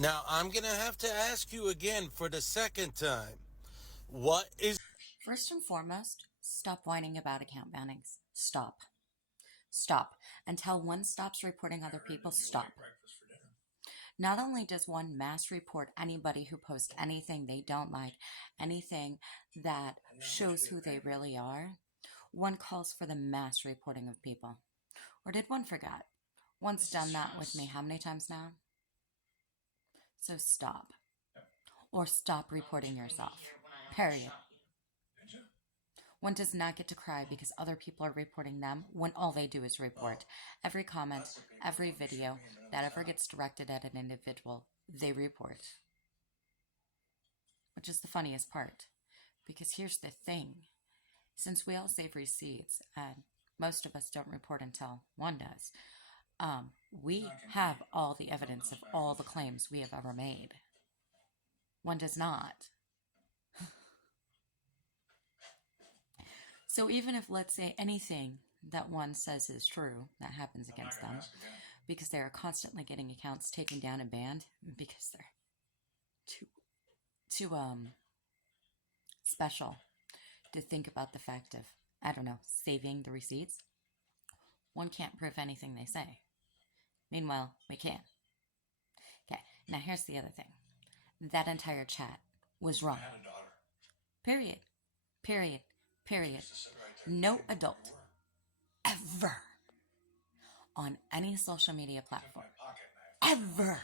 Now, I'm going to have to ask you again for the second time. What is... First and foremost, stop whining about account bannings. Stop. Stop. Until one stops reporting other people, stop. Not only does one mass report anybody who posts anything they don't like, anything that shows who they really are, one calls for the mass reporting of people. Or did one forget? One's done that with me how many times now? So stop. Or stop reporting yourself. Period. One does not get to cry because other people are reporting them when all they do is report. Every comment, every video that ever gets directed at an individual, they report. Which is the funniest part. Because here's the thing. Since we all save receipts, and most of us don't report until one does, we have all the evidence of all the claims we have ever made. One does not. So even if, let's say, anything that one says is true, that happens against them, because they are constantly getting accounts taken down and banned, because they're too special to think about the fact of, I don't know, saving the receipts, one can't prove anything they say. Meanwhile, we can. Okay, now here's the other thing. That entire chat was wrong. Period. Period. Period. No adult ever on any social media platform ever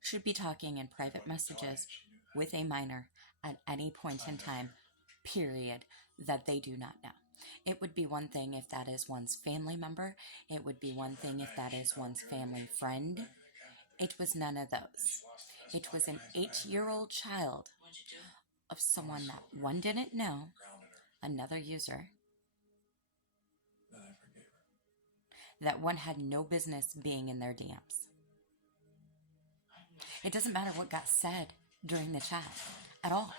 should be talking in private messages with a minor at any point in time, period, that they do not know. It would be one thing if that is one's family member. It would be one thing if that is one's family friend. It was none of those. It was an 8-year-old child of someone that one didn't know, another user, that one had no business being in their DMs. It doesn't matter what got said during the chat at all.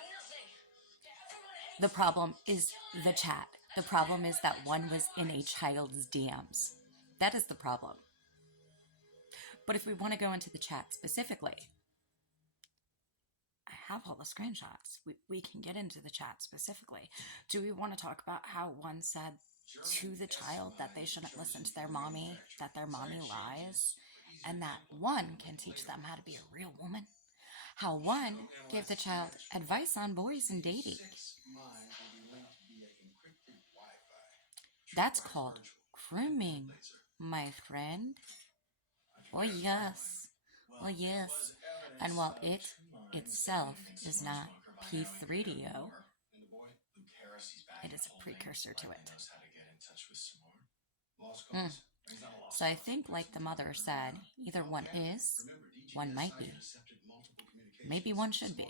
The problem is the chat. The problem is that one was in a child's DMs. That is the problem. But if we want to go into the chat specifically, I have all the screenshots. We can get into the chat specifically. Do we want to talk about how one said to the child that they shouldn't listen to their mommy, that their mommy lies, and that one can teach them how to be a real woman? How one gave the child advice on boys and dating. That's called grooming, my friend. Oh yes. Oh yes. And while it itself is not P3DO, it is a precursor to it. So I think, like the mother said, either one is, one might be, maybe one should be.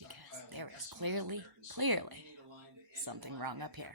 Because there is clearly something wrong up here.